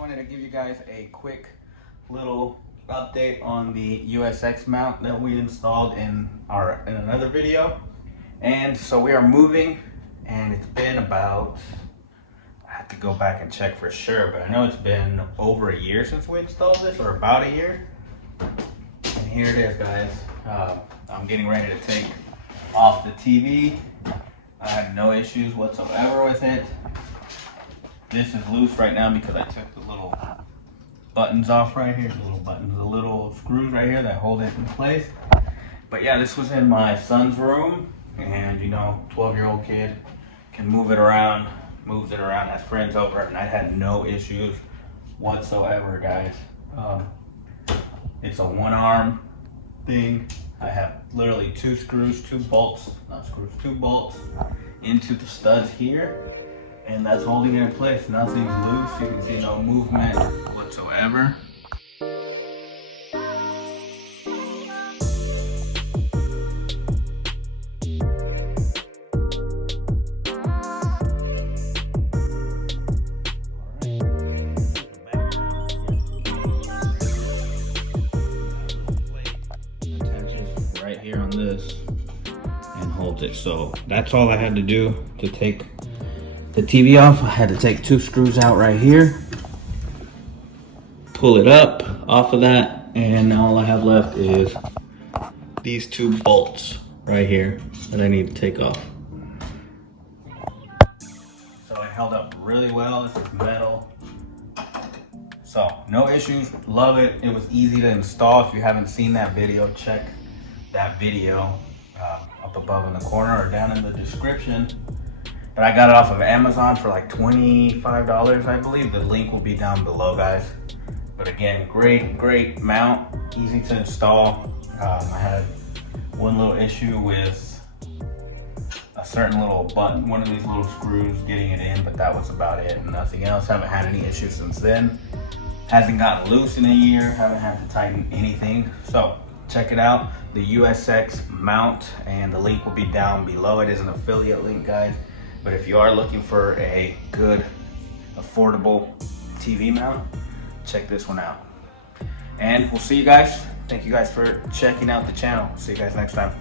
wanted to give you guys a quick little update on the UsX mount that we installed in another video. And so we are moving, and it's been about, I have to go back and check for sure, but I know it's been over a year since we installed this, or about a year. And here it is, guys. I'm getting ready to take off the TV. I had no issues whatsoever with it. This is loose right now because I took the little buttons off right here. The little screws right here that hold it in place. But yeah, this was in my son's room, and you know, 12-year-old kid can move it around, moves it around, has friends over, and I had no issues whatsoever, guys. It's a one-arm thing. I have literally two bolts into the studs here, and that's holding it in place. Nothing's loose. You can see no movement whatsoever. Right here on this and holds it. So that's all I had to do to take the TV off. I had to take two screws out right here, pull it up off of that, and now all I have left is these two bolts right here that I need to take off. So it held up really well. This is metal. So no issues, love it. It was easy to install. If you haven't seen that video, check that video up above in the corner or down in the description. But I got it off of Amazon for like $25, I believe. The link will be down below, guys. But again, great mount, easy to install. I had one little issue with a certain little button, one of these little screws getting it in, but that was about it, and nothing else. Haven't had any issues since then. Hasn't gotten loose in a year, haven't had to tighten anything. So check it out, the UsX mount, and the link will be down below. It is an affiliate link, guys. But if you are looking for a good, affordable TV mount, check this one out. And we'll see you guys. Thank you guys for checking out the channel. See you guys next time.